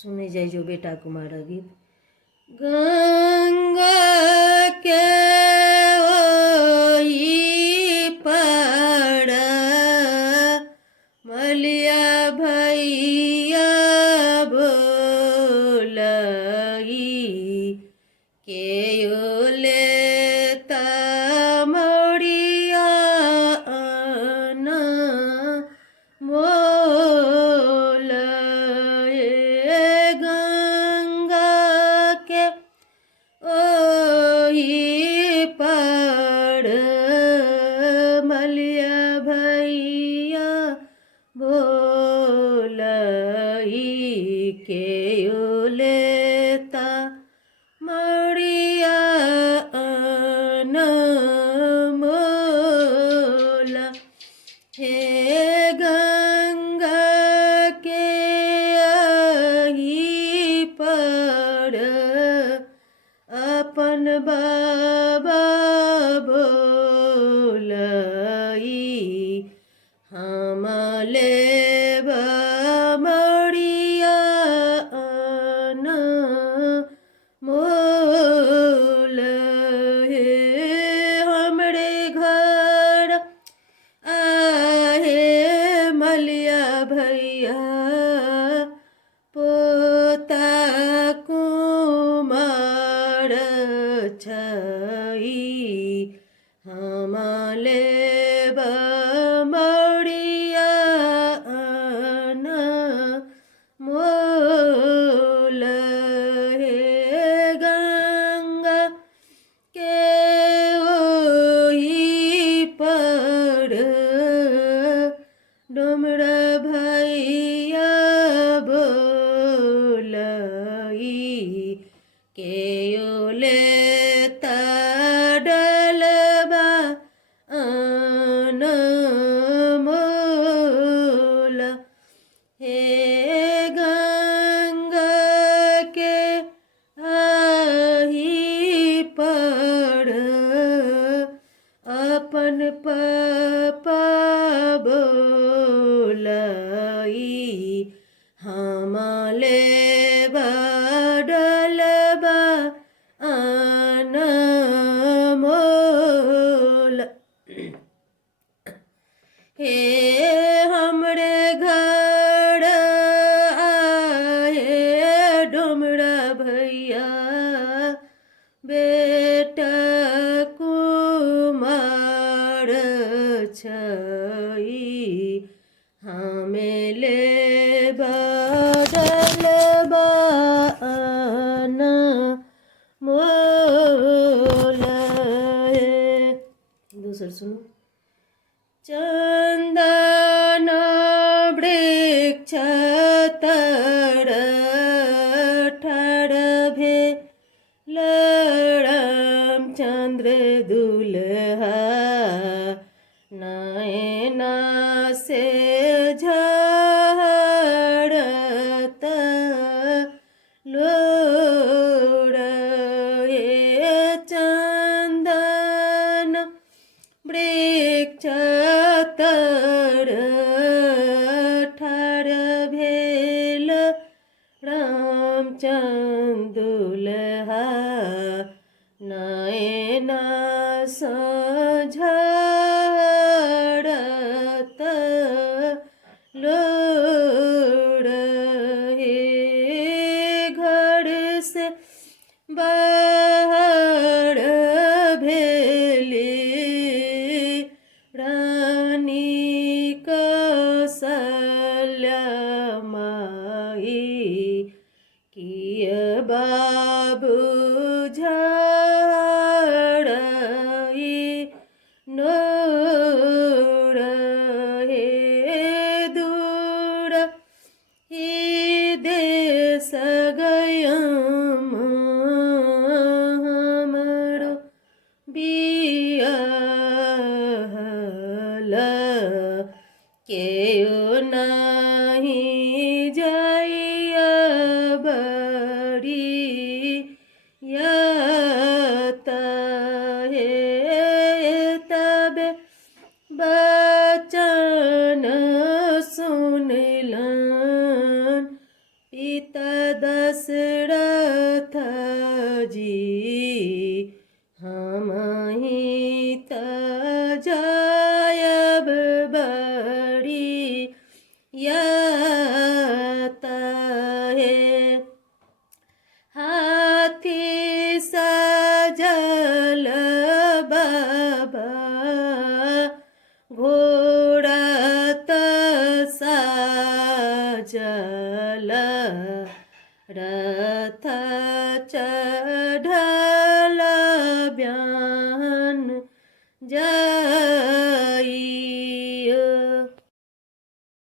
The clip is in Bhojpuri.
सुने जाए जो बेटा कुमार गीत। गंगा के ओही पार मलिया भैया बोलई के लेता मौड़िया मोल गंगा के ओही पार मलिया भैया बोलई के लेता मौड़िया मोल हे गंगा के आही पर अपन बाबा बोलई हम लेब मौड़िया मोल हे हमरे घर आहे मलिया भैया पोता कुमार छई हम लेब मौड़िया मोल हे गंगा के ओही पर डोमरा भैया बोलई के लेता डलबा मोल हे गंगा के आही पर अपन पापा बोलई हम लेब डलबा मोल हे हमरे घर आए डोमरा भैया बेटा कुमार छई हमें लेब डलबा मोल दूसर सुनो। चंदन वृक्ष तर ठाड़ भेल रामचंद्र दुल्हा नैना से झरत लोड़ चंदन वृक्ष तर ठाड़ भेल रामचंद्र दुल्हा नैना झरत लोड़ हे घर से बाहर भेली रानी कौशल्या माई किय बाबू झड़ई नोर हे दूर ही देश गयम हमरो बियाहल केओ नाही जाइया बड़ी पिता दशरथ जी हमहि त जायब बड़ी यत हे हाथी सजल बाबा घोड़ा त साजल रथ चढ़ल ब्यान जा